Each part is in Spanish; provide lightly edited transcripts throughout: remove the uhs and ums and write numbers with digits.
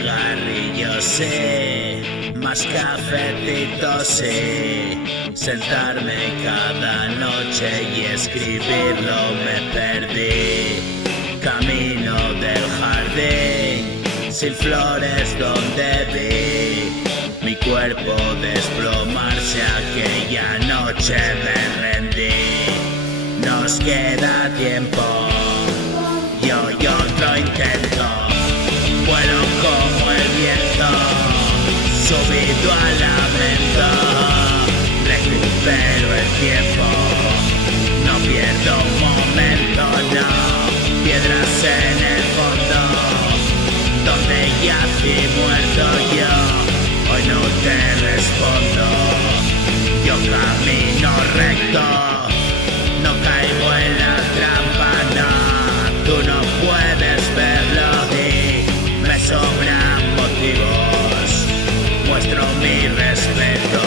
cigarrillo sí, más cafecito sí, sentarme cada noche y escribirlo me perdí. Camino del jardín, sin flores donde vi mi cuerpo desplomarse aquella noche me rendí. Nos queda tiempo, yo y otro intento, vuelo como el viento, subido al lamento, recupero el tiempo, no pierdo un momento, no, piedras en el fondo, donde yací muerto yo, hoy no te respondo, yo camino recto, no caigo en la trampa, no, tú no puedes verlo y me sobran motivos, muestro mi respeto,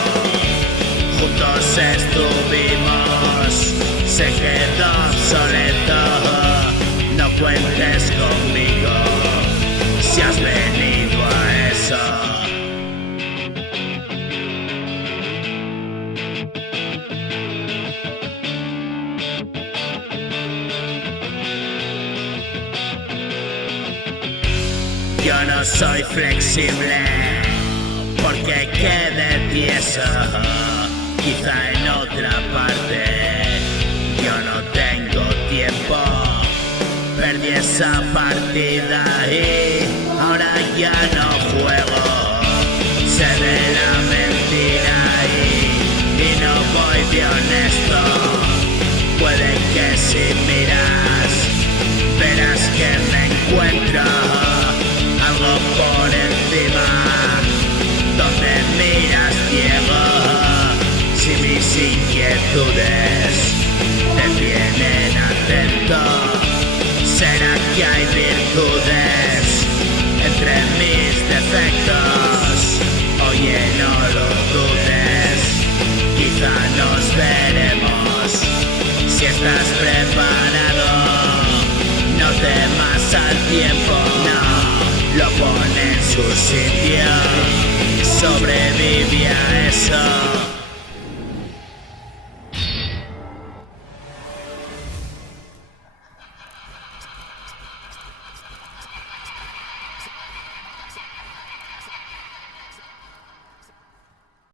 juntos estuvimos, se quedó obsoleto, no cuentes conmigo, si has venido a eso. Yo no soy flexible, porque quede tieso, quizá en otra parte. Yo no tengo tiempo, perdí esa partida y ahora ya no juego. Sé de la mentira y no voy de honesto. Puede que si miras, verás que me encuentro algo por encima, donde miras ciego. Si mis inquietudes te tienen atento, será que hay virtudes entre mis defectos. Oye, no lo dudes, quizá nos veremos. Si estás preparado, no temas al tiempo, no, lo pone en su sitio, sobrevive a eso.